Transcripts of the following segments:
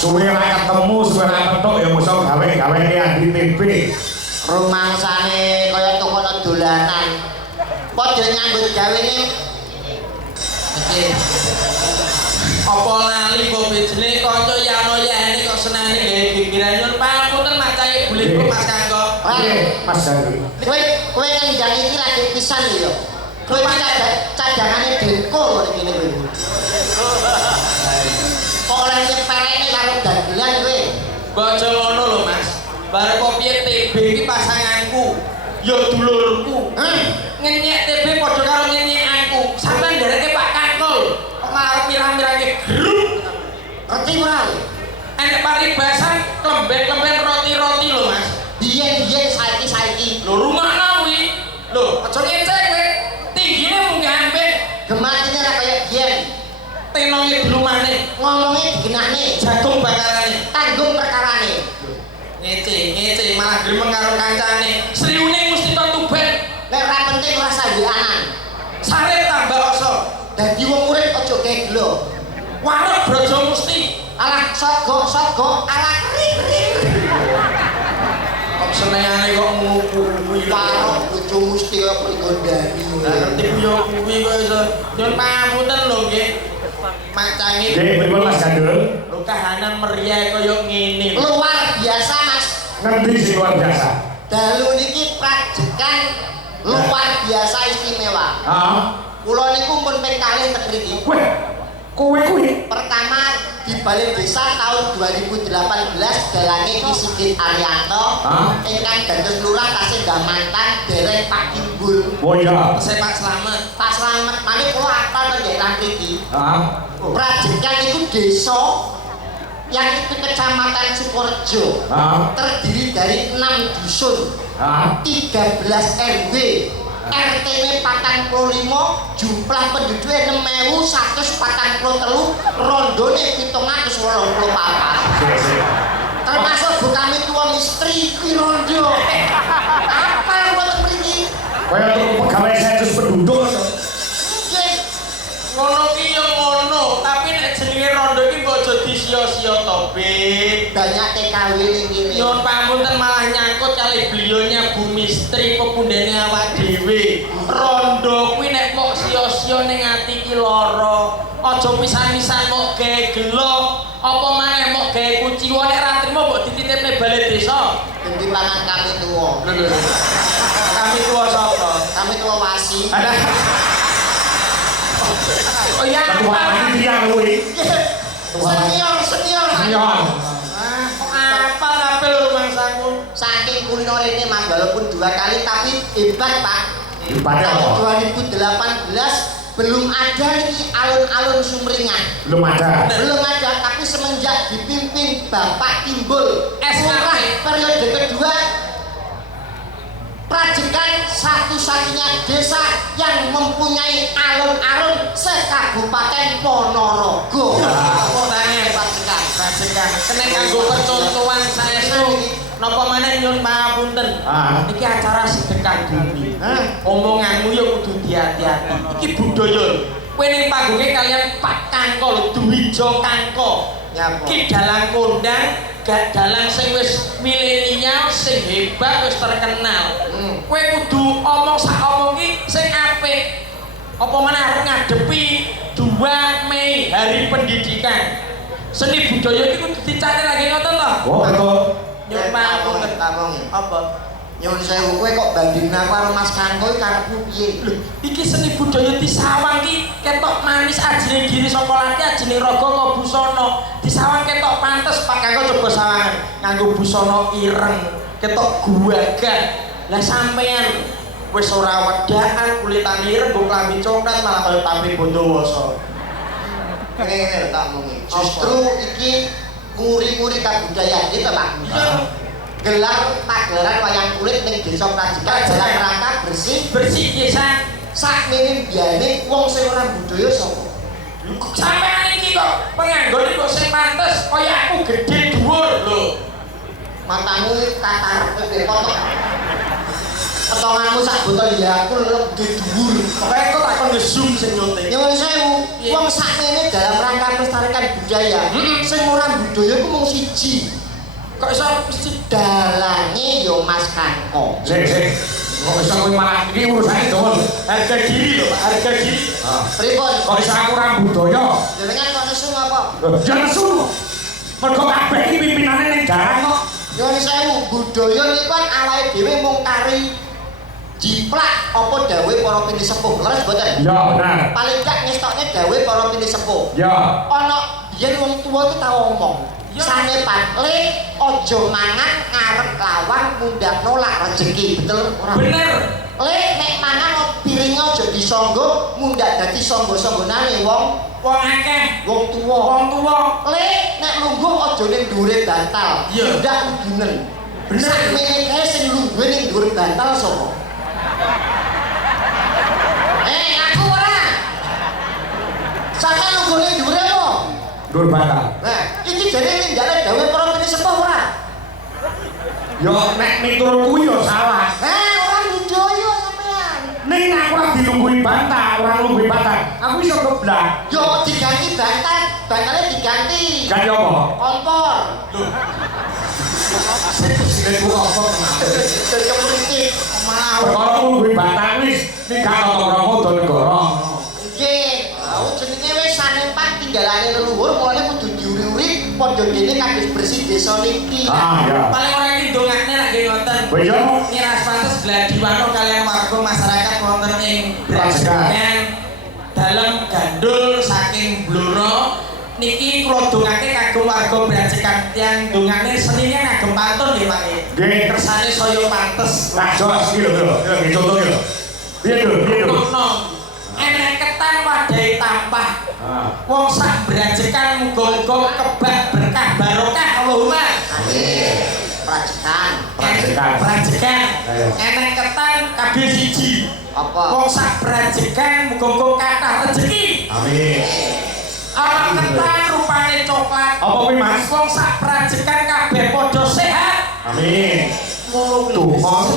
Suwe ra ketemu, suwe ra petuk ya mesti gawe-gawe Andi TV. Rumangsane kaya tokono dolanan. Padha nyambut gawene. Iki. Apa lali kok bejene kanca Yano Yene kok senane gawe gegeran nyun pangapunten macahe bulik Mas Kanggo. Nggih, Mas Gandul. Kowe kan ndang iki lagi pisan lho. Kowe iki cadangane Denko lho ngene kowe. Kok ora nyepelene karo dagelan kowe. Baca ngono lho Mas. Bare kok piye TB iki pasanganku. Ya dulurku. Ngenyek TB padha karo ngenyek aku. Sampeyan ndereke Pak Kangkul. Kok malah mirah-mirahke grup. Ngerti ora? Enek paribasan klemben-klemben roti-roti lho Mas. Biyen saiki. Lho rumahna kuwi. Lho, aja ngecek kowe. Tinggine munggah ambek. Gematine ora kaya biyen. Tenonge dulu maneh. Ngomongnya digenakne. Jagung bakarane. Tanggung perkarane. Ngece malah gremeng karo kancane. Sriune mesti tok tuben. Nek ora penting ora sambeanan. Sare tambah rasa. Dadi wong urip aja gelo. Wareg brojo mesti. Alah sogo alah krik. Kok senengane kok nguku kuwi. Warok bojo mesti kaya prigondani. Lah ngerti yo kuwi kok iso. Nyun pamunten lho nggih. Macange. Nggih, pripun Mas Gandul? Lho kahanan meriah kaya ngene. Luar biasa Mas. Ngendi sing luar biasa? Dalu niki prajekan luar biasa istimewa. Heeh. Kula niku pun ping kalih teng mriki. Weh, kowe kuwi Pertama di Balai Desa tahun 2018 dalange Ki Sigit Arianto ingkang dados lurah tasih Damantan dereng Pak Timbul. Oh iya. Saya Pak Slamet. Pak Slamet maneh kula apal teng daerah mriki. Heeh. Prajekan itu desa yang itu kecamatan Sukorejo. Terdiri dari 6 dusun, 13 RW, RT-ne 45, jumlah penduduknya 6.143, rondone 784. Termasuk bukami tua mistri kuwi rondo. Apa yang buat mriki? Kaya tuku pegawai sensus penduduk. Ngono ki yo ngono, tapi nek jenenge rondo iki mbok aja disia-sia to, Bib. Banyak TKW ning kene. Nyuwun pamunten malah nyangkut kali belionya Bu Mistri pepundene awak dhewe. Rondo kuwi nek kok sia-sia ning ati ki lara. Aja pisan-pisan kok gawe gelo, apa maneh mok gawe kuciwa nek ra trimo mbok dititipne balai desa. Dadi pangan kami tuwa. Lho. Kami tua sapa? Kami tuwa wasi. Oh iya, Ketua dia kuwi. Senior. kok apa kabel rumangsaku? Saking kuliner ini Mas, walaupun 2 kali tapi hebat Pak. Hebatnya apa? Tahun 2018 belum ada nih alun-alun Sumringah. Belum ada. Belum ada, tapi semenjak dipimpin Bapak Timbul SKP periode kedua, Prajekan satu-satunya desa yang mempunyai alun-alun se-Kabupaten Ponorogo. Apa tangen Prajekan. Rajekan. Kena kanggo percontohan saestu. Napa maneh nyuwun pangapunten. Iki acara sedekah bumi. Omonganmu ya kudu diati-ati. Iki budaya. Kowe ning panggonge kalian Pak Kangko, Dwijo Kangko. Ki dalang kondang, gak dalang sing wis milenial, sing hebat, wis terkenal. Kowe kudu omong sak omong ki sing apik. Apa meneh arep ngadepi 2 Mei Hari Pendidikan. Seni budaya iki kudu dicari lagi ngoten lho. Oh, betul. Nyuwun pangapunten. Apa? Nyuwun sewu kowe kok bandingna karo Mas Kangko karepmu piye? Iki seni budaya disawang ki ketok manis ajine giri saka lati ajine raga kok busana. Disawang ketok pantes Pak Kangko coba sawangan nganggo busana ireng, ketok guwagan. Lah sampean wis ora wedaan kulitane ireng mbok klambi coklat malah kaya tampi Bondowoso. Ngene tak omongi. Justru iki nguri-nguri kabudayaan kita Pak. Iya. Gelar pagelaran wayang kulit ning desa Prajekan dalam rangka bersih desa. sak minim biyane wong sing ora budaya sapa? Sampean iki kok penganggone kok sing pantes kaya aku gedhe dhuwur lho. Matamu katar kowe potok. Potonganmu sak botol ya aku lebih dhuwur. Pokoke kok tak kon nge-zoom sing nyunting. Nyuwun sewu, wong sakmene dalam rangka melestarikan budaya. Sing ora budaya ku mung siji. Kok iso mesti Dalange yo Mas Kanko. Sik. Kok iso kowe malah iki urusane dol. harga diri lho, Pak, harga diri. Pripun? Kok iso aku ora budaya? Jenengan kok nesu apa? Ya nesu. Mergo kabeh iki pimpinane ning dalan kok. Nyuwun sewu, budaya niku kan awake dhewe mung kari jiplak apa dawuh para pini sepuh. Leres mboten? Ya benar. Paling gak ngestokne dawuh para pini sepuh. Ya. Ana biyen wong tuwa ki tau ngomong. Sanepan le aja mangan ngarep lawang mundhak nolak rezeki. Betul ora? Bener. Le nek mangan piring aja disangga mundhak dadi sangga-sanggonane wong Akeh. wong tuwa. Le nek lungguh aja ning dhuwure bantal. Iya. Ndak udunen. Bener. Sakmene kae sing lungguh ning dhuwur bantal sapa? Aku ora. Sampe lungguh ning dhuwure apa? Dur bakal. Nah, iki jane ninggale dawuh para pini sepuh ora? Yo nek miturutku yo salah. Ora budaya sampean. Ning aku ora dilungguhi bantal, ora nglungguhi bantal. Aku iso geblak. Yo diganti bantal, bantalnya diganti. Ganti apa? Kompor. Nek ku apa kenapa? Dari politik. Mau. Perkara nglungguhi bantal wis ning gak tata krama do negara. Nggih. Jenenge wis sanempan tinggalane leluhur, mulane kudu diuri-uri padha dene kados bersih desa niki. Ya. Paling ora iki dongane lak nggih ngoten. Wis yo. Nyiras pantes gladiwano kalian warga masyarakat wonten ing Brajegan dalem gandul saking Blora niki kula dongake kagem warga Brajegan tiyang dongane senine kagem pantun nggih Pak. Nggih. Kersane saya pantes. Lah jos iki lho. Iki contoh iki lho. Piye lho? Enek ketan wadahi tampah. Wong sak Brajegan muga-muga kebak berkah barokah Allahumma. Amin. Prajekan. Brajegan. Enek ketan kabeh siji. Apa? Wong sak Brajegan muga-muga kathah rezeki. Amin. Ana ketan rupane coklat. Apa kuwi Mas? Wong sak Brajegan kabeh padha sehat. Amin. Ngono. Tuh, Mas.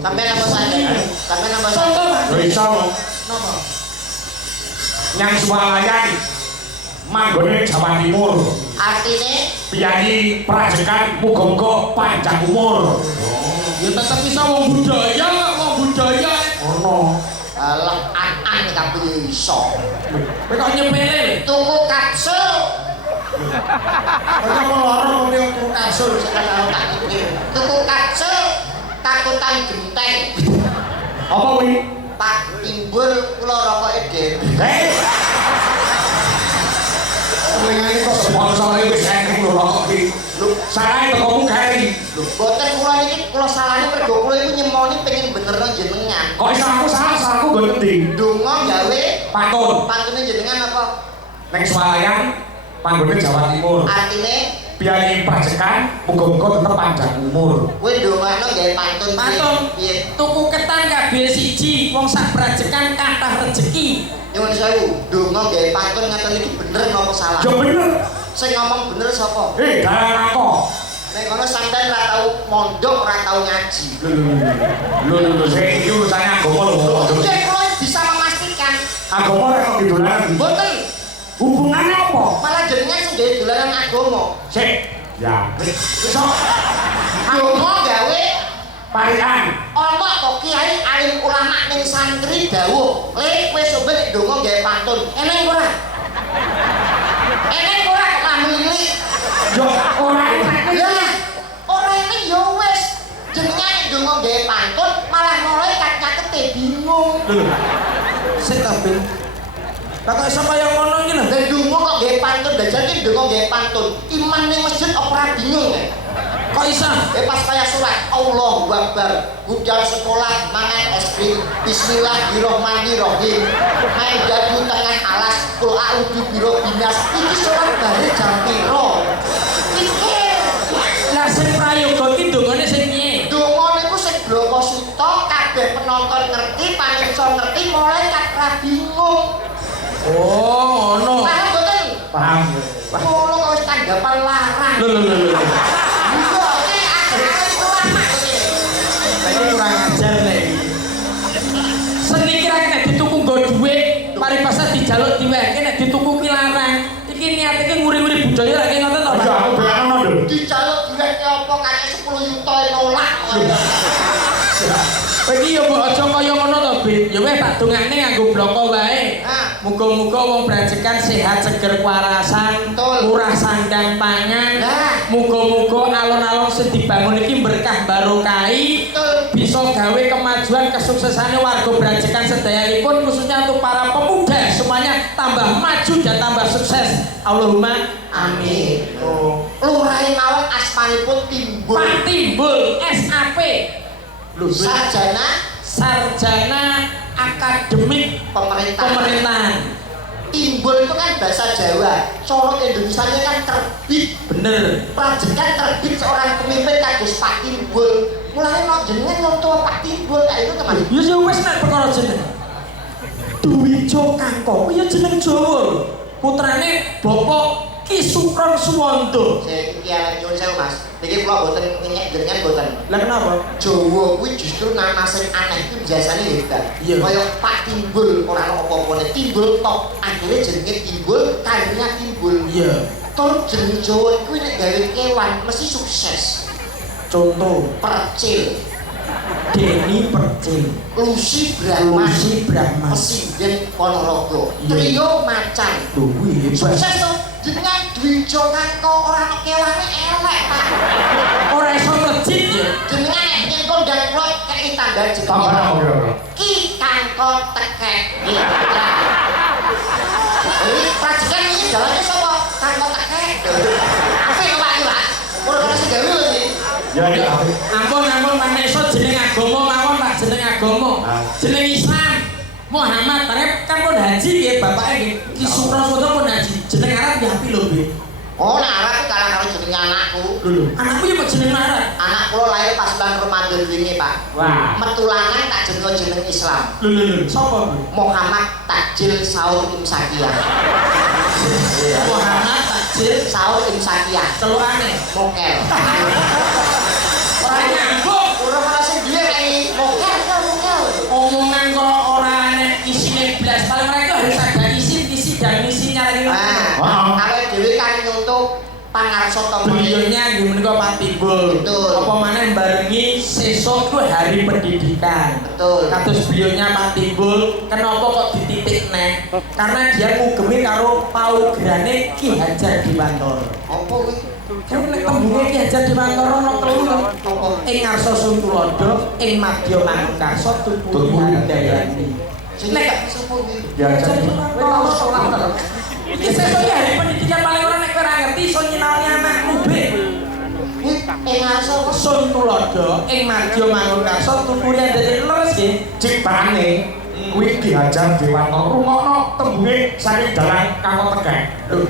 Sampai nama saya. Sampai nama saya. Contoh Mas. Yo iso. Napa? Nyang swalayan manggone Jawa Timur. Artine Piyayi Prajegan muga-muga panjang umur. Ya tetep iso wong budaya kok wong budaya. Ono. lah an kabeh iso. Kowe kok nyepele? Tuku kapsul. Kowe kok loro kok tuku kapsul Sekarang tak pikir. Tuku kapsul takutan genteng. Apa kuwi? Pak timbul kula rokoke dhewe. Ngene kok sponsor iki wis enek lho rokok iki. Lho, salah tekomu kari. Boten kula niki kula salahne mergo kula iku nyemoni pengen benerno jenengan. Kok iso aku salah, salahku nggo ngendi? Donga gawe Pantun. pantune jenengan apa? Ning swalayan panggone Jawa Timur. Artine Piyayi Prajegan muga-muga tetep panjang umur. kowe ndongakno gawe pantun. Pantun. Piye? Tuku ketan kabeh siji, wong sak Brajegan kathah rezeki. Nyuwun sewu, donga gawe pantun ngaten iki bener napa salah? Ya bener. Sing ngomong bener sapa? Dalan aku. Nek kono sampean ora tau mondok, ora tau ngaji. Lho, sing iki urusane agama lho. Oke, kula bisa memastikan. Agama rek kok didolanan. Boten, Hubungannya apa? malah jenengan sing gawe dolanan agama. Sik. Ya, wis iso. Donga gawe Parikan. ana kok kiai alim ulama ning santri dawuh, "Le, kowe soben nek donga gawe pantun." Enek ora? Enek ora kok ngamili? Yo ora enek. Ya, ora ini ya wis. Jenengan nek donga gawe pantun malah mulai nyakete bingung. Lho. Sik ta, Ben. Lah kok iso kaya ngono iki lho? Dan donga kok gawe pantun, dajan iki donga gawe pantun. Iman ning masjid apa ora bingung ya? Kok iso? Pas kaya surat Allahu Akbar, budal sekolah mangan es krim, Bismillahirrahmanirrahim. Main dadu tengah alas, kul a'udzu birabbinas. Iki surat bare jam piro? Pikir. Lah sing prayoga iki dongane sing piye? Donga niku sing bloko suta, kabeh penonton ngerti, pamirsa ngerti, mulai ora bingung. Oh, ngono. Paham boten? Paham. Ngono kok wis tanggapan larang. Lho. Iya, iki agama ulama iki. Saiki kurang ajar nek iki. jaluk diwehke nek dituku ki larang. Iki niate ki nguri-nguri budaya lagi ngoten to, Pak. Iya, aku bayangno lho. Dijaluk diwehke apa kate 10 yuta nolak. Kowe iki ya mbok aja kaya ngono to, Bit. Ya wis tak dongakne nganggo bloko wae. Muga-muga wong brajekan sehat seger warasan, murah sandang pangan. Muga-muga alon-alon sing dibangun iki berkah barokahi, bisa gawe kemajuan kesuksesannya warga brajekan sedayanipun khususnya untuk para pemuda semuanya tambah maju dan tambah sukses. Allahumma amin. Lurahe mawon asmanipun Timbul. Pak Timbul SAP. Sarjana akademik pemerintahan. Timbul itu kan bahasa Jawa, cara Indonesianya kan terbit. Bener. Brajekan terbit seorang pemimpin kados Pak Timbul. Mulane no jenengan nonton Pak Timbul kayak itu teman. Ya wis nek perkara jeneng. Duwijo Kangkong ya jeneng Jawa. Putrane Bapak Ki Sukron Suwondo. Saya iki nyuwun sewu Mas. Niki kula boten ngenyek jenengan boten. Lah kenapa? Jawa kuwi justru nama sing aneh itu biasane hebat. Kaya Pak Timbul ora ono apa-apane. Timbul tok. Akhire jenenge Timbul, karirnya Timbul. Iya. Tur jeneng Jawa kuwi nek gawe kewan mesti sukses. Contoh Percil. Deni Percil, Lucy Brahma, Pesindhen Ponorogo, Trio Macan. Duwi Sukses to. Jenengan Dwijo Kangkong ora ono kewane elek, Pak. ora iso melejit ya. Jenengan nek nyen kondang kula kei tanda jenenge. Ki Kangkong tekek. Prajekan iki dalane sapa? Kangkong tekek. Apik Pak iki, Pak. Ora sing gawe lho iki. Ya ya. Ampun maneso jeneng agama mawon Pak, jeneng agama. Jeneng Islam. Muhammad Arep kan pun haji nggih bapake nggih. Ki Sukron Suwondo pun haji. Jeneng Arab ya api lho, Bi. Oh, nek Arab ku kalah karo jenenge anakku. Lho, anakku ya kok jeneng Arab. Anak kula lahir pas bulan Ramadan wingi, Pak. Wah. Metulangan tak jeneng Islam. Lho. Sapa, Bu? Muhammad Takjil Saur Imsakiyah. Muhammad Takjil Saur Imsakiyah. celukane Mokel. ora nyambung. Ora malah sing duwe kayak mokel kok mokel. Omongan kok ora nek isine blas. Paling mereka harus ada isi dan misinya lagi. Awake dhewe kan nyuntuk pangarsa temen. Beliaunya nggih menika Pak Timbul. Betul. Apa maneh barengi sesuk ku hari pendidikan. Betul. Kados beliaunya Pak Timbul, kenapa kok dititik neh? Karena dia ngugemi karo paugerane Ki Hajar Dewantara. Apa kuwi? Kan nek tembunge Ki Hajar Dewantara ana telu lho. Ing Ngarsa Suntulodo, ing Madya Manungkarsa Tuturi Handayani. Nek sapa kuwi? Ya Hajar jadi. Dewantara. Iki sesuk hari pendidikan paling ora nek ora ngerti iso nyinaoni anakmu, Be. Ngarsa Suntulodo ing Madya Manungkarsa Tuturi Handayani leres nggih. Ciptane kuwi Ki Hajar Dewantara rungokno tembunge saking dalang Kangkong tekek. Lho.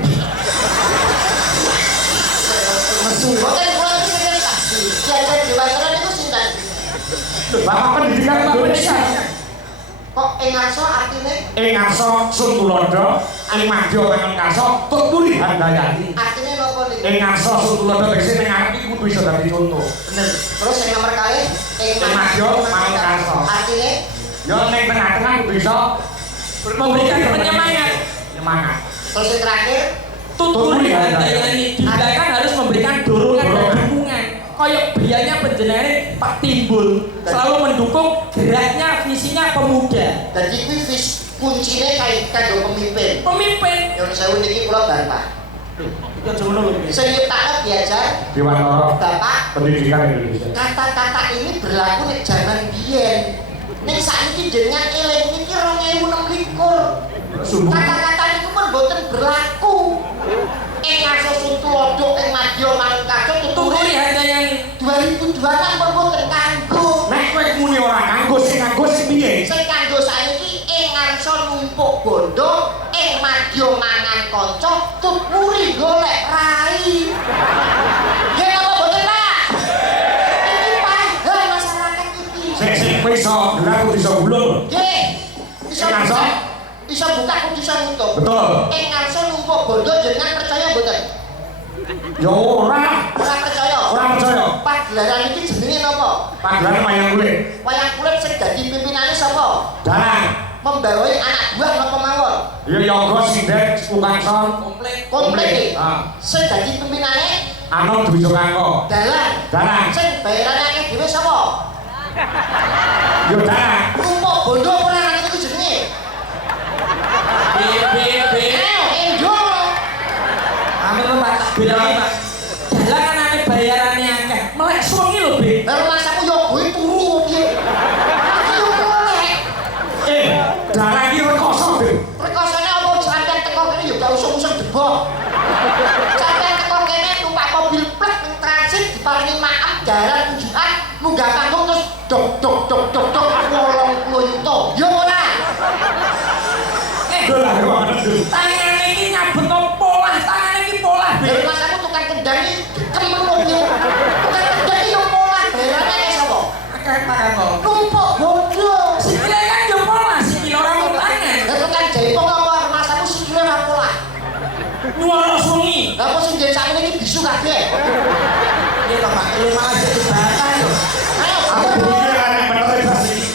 Boten kula iki cerita. Jajar Dewantara niku sinten? Bapak pendidikan Indonesia. Kok ngarsa artine? Ngarsa Suntulodo, ing Madya Manungkarsa Tuturi Handayani. Artine napa niku? Ngarsa Suntulodo tegese ning arep iki kudu iso dadi contoh. Bener. Terus yang nomor kali Madya Manungkarsa. Artine Yo ning tengah-tengah kudu iso Memberikan penyemangat. Nyemangat. terus yang terakhir Tuturi Handayani kan harus memberikan dorongan dan dukungan. Kayak beliaunya penjenengan Pak Timbul selalu mendukung geraknya visinya pemuda. jadi kuwi kuncine kanggo pemimpin. Pemimpin. Yang saya niki kula bantah. Ya jono lho. Sing nyiptakno Diajar Dewantara Bapak Pendidikan Indonesia. kata-kata ini berlaku nek zaman biyen. Nek saiki jenengan eling niki 2026. Kata-kata itu pun boten berlaku. Ngarsa Suntulodo ing Madya Manungkarsa Tuturi Handayani 2026 pun boten kanggo. Nek kowe muni ora kanggo sing piye? Sing kanggo saiki ngarsa numpuk bondo, Madya mangan kanca, Tuturi golek rai. Nggih apa boten, Pak? Iki paham masyarakat iki. Sing kowe iso gerak kudu iso gulung. Nggih. Iso Ngarsa? Iso buka kudu iso nutup. Betul. Ngarsa numpuk bondo jenengan percaya mboten? Ya ora. Ora percaya. Ora percaya. Pagelaran iki jenenge napa? Pagelaran wayang kulit. Wayang kulit sing dadi pimpinane sapa? Dalang. membawai anak buah napa mawon? Ya yoga sinden Ukangson Komplit. ah Sing dadi pimpinane Anom Dwi Sukangko dalang. Sing bayarane akeh dhewe sapa? yo dalang Rumpuk bondo ora nang iku jenenge. Be. Enjo. Amin lho Pak, bilangke Pak. Dalang anane bayarane akeh. Melek suwengi lho, Be. Lah masamu yo kuwi turu piye? Aku yo melek. dalang iki rekoso Dik Prekosane apa sampeyan teko kene yo gak usung-usung debok. Sampeyan teko kene numpak mobil plek ning transit diparingi maaf jalan tujuan munggah panggung terus dok 80 yuta. Yo ora. dalang banget Dik Tangane iki nyabet polah, tangane iki polah, Be. Dari masamu tukang kendang iki kemrung piye? Tukang kendang iki yo polah bayarane sapa? Akeh tangan kok. Numpuk bondo. Sikile kan yo polah, sikile ora mung tangan. Lah tukang jaipong apa masamu sikile ora polah. Nyuara suwengi. Lah kok sing jeneng sakmene iki bisu kabeh. Iki to Pak, lu malah jadi bata yo. Ayo aku pikir arek bener bas iki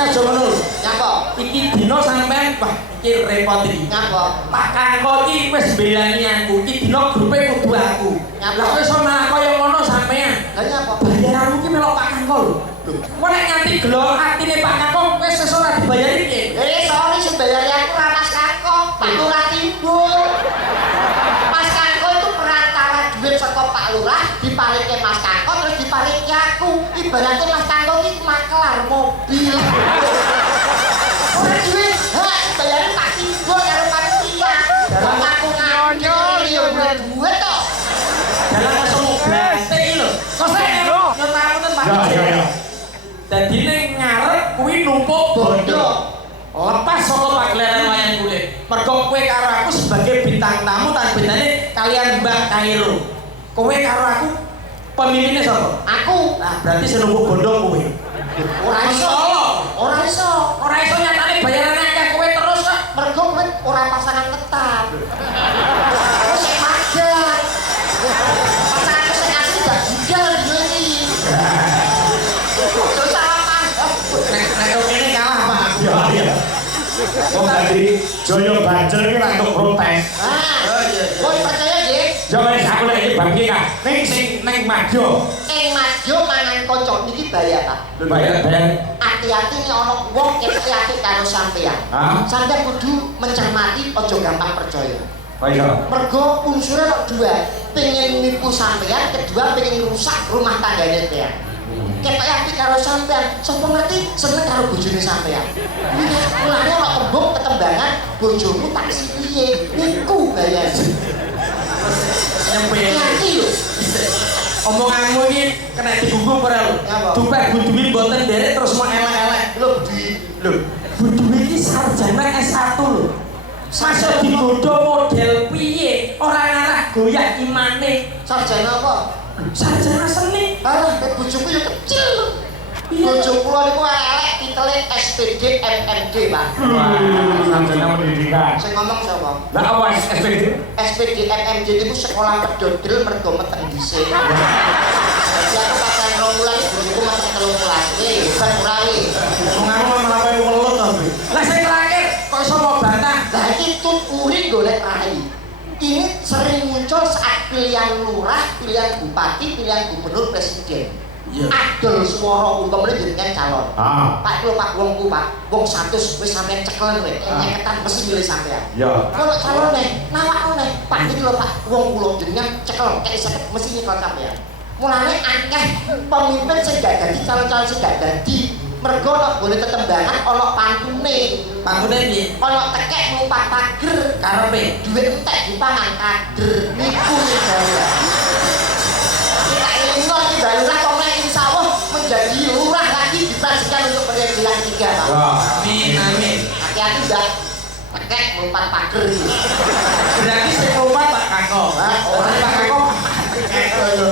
Aja ngono. nyapa? Iki dino sampean wah iki repot iki. Nyapa? Pak Kangko iki wis belani aku. Iki dino grupe kudu aku. Lah kok iso malah kaya ngono sampean. Lah nyapa? Bayaranmu ki melok Pak Kangko lho. Kok nek nganti gelo atine Pak Kangko wis iso ora dibayari piye? Sorry sing bayari aku ora Mas Kangko, Pak Lurah Timbul. Mas Kangko itu perantara duit saka Pak Lurah diparike Mas Kangko terus diparike aku. Ibaratnya Mas Kangko iki makelar mobil. Ora duit, ha bayari Pak Timbul karo panitia. Dalam aku nganyol yo duit tok. Dalam ketemu bate iki lho. Kok sik nyotaken Pak. ya Dadi ning ngarep kuwi numpuk bondo. Lepas saka pagelaran wayang kulit. Mergo kowe karo aku sebagai bintang tamu tan bedane kalian Mbak Kairo. Kowe karo aku pemimpinnya sapa? Aku Nah, berarti sing numpuk bondo kowe. ora iso. Ora iso. Ora iso nyatane bayarane akeh kowe terus kok. Mergo kowe ora pasangan tetap. Terus sing magang. Pasangan sing asli gak budal dhewe iki. Terus salah paham. Nek kene kalah Pak. ya kok tadi Joyo Banjel iki ra entuk protes Ah, kowe percaya nggih? yo wis aku lek iki bagi Kak ning sing ning Madyo Ing Madyo mangan kocok niki bayar ta. bayar Hati-hati nek ana wong kepeke apik karo sampean. Hah? Sampeyan kudu mencermati aja gampang percaya. Baiklah. Mergo unsurnya kok dua, pengen nipu sampean, kedua pengen rusak rumah tangganya sampean. Ketok apik karo sampean, sapa ngerti seneng karo bojone sampean. Mulane ana tembung ketembangan bojomu tak piye, niku gayane. Nyempe. Ngerti lho. Omonganmu iki kena digunggung ora lho. Apa? Dupek buduwi mboten derek terus mau elek-elek. Lho di Lho, buduwi iki sarjana S1 lho. Masa digodho model piye? Ora ngarah goyah imane. sarjana apa? Sarjana seni. Alah, bojoku yo kecil. Bojo kula niku elek titele SPD MMD, Pak. Sarjana pendidikan. Sing ngomong sapa? Lah apa SPD? SPD MMD itu sekolah pedodel mergo meteng dhisik. Jadi aku pakai 2 bulan iki bojoku masih 3 bulan. Hebat ora iki. Omonganmu malah koyo welut to. Lah sing terakhir kok iso mau bantah? Lah iki tuturi golek rai. Ini sering muncul saat pilihan lurah, pilihan bupati, pilihan gubernur, presiden. Iya. Adol swara umpamane jenengan calon. Ah, Pak lho Pak wongku Pak, wong 100 wis sampean cekelen kowe, nyeketan mesti milih sampean. ya. Kalau calon nih, nawak nih, Pak iki lho Pak, wong kula jenengan cekel kayak seket mesti nyekel sampean. Mulane akeh pemimpin sing gak dadi calon-calon sing gak dadi. Mergo nek boleh tetembangan ana pantune. Pangune piye? Ana tekek numpak pager, Karepe. duit entek dipangan kader. Niku sing bahaya. Kita elingo iki balurah komplek insyaallah menjadi lurah lagi dipastikan untuk periode ketiga, Pak. Wah, Amin, amin. Hati-hati Mbak. Tekek numpak pager iki. Berarti sing lompat Pak Kako. Hah? Ora Pak Kako.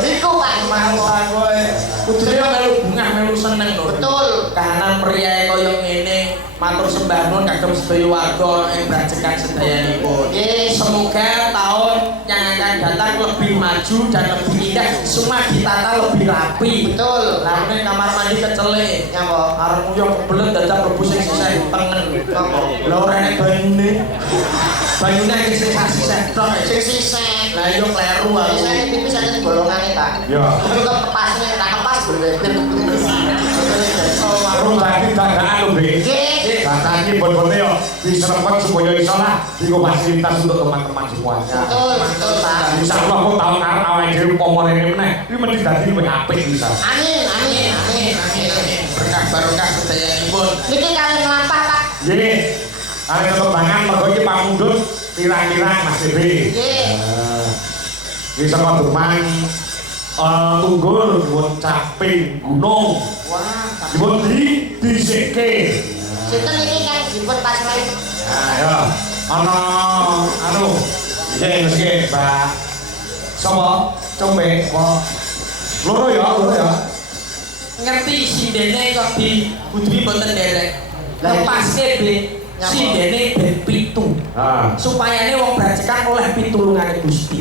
Niku Pak Mangsa kowe. Kudune melu bungah melu seneng lho. betul. Kahanan priyae kaya ngene matur sembah nuwun kagem sedaya warga ing brajekan sedayanipun. Nggih. Semoga tahun yang akan datang lebih lebih maju dan lebih indah, semua ditata lebih rapi. Betul. Lah ning kamar mandi kecelek. Nyapa? Arepmu yo kebelet dadak mlebu sing sisih tengen. Lah ora nek banyune. Banyune iki sing sisih tok. Sing sisih. Lah yo kleru aku. Saya pipis ada di bolongane, Pak. Ya. Itu kan kepasnya, tak kepas berbeda. Terus tadi dadaan lho, Be. Nggih. Dadaan iki bon-bone yo diserempet supaya iso lah digo fasilitas untuk teman-teman semuanya. Betul, betul, Pak. Insyaallah kok tahun ngarep awake dhewe umpama rene meneh, iki mesti dadi luwih apik bisa. Amin, amin, amin, Amin, amin. amin. Berkah barokah sedayanipun. Niki kalian nglampah, Pak. Nggih. Arek tetep tangan mergo iki pamundhut pirang-pirang Mas Dewi. Nggih. Bisa Paduman Tunggul dipun caping gunung. Wah, Dipun disikke. sinten niki kan dipun pasrahi. Nah, ya. Ana anu. Nggih, nggih, Pak. Sapa? Combe, apa? Loro ya. Ngerti sindene kok di budwi mboten derek. Lepaske be sindene ben 7. Ah. Supayane wong brajekan oleh pitulungane Gusti.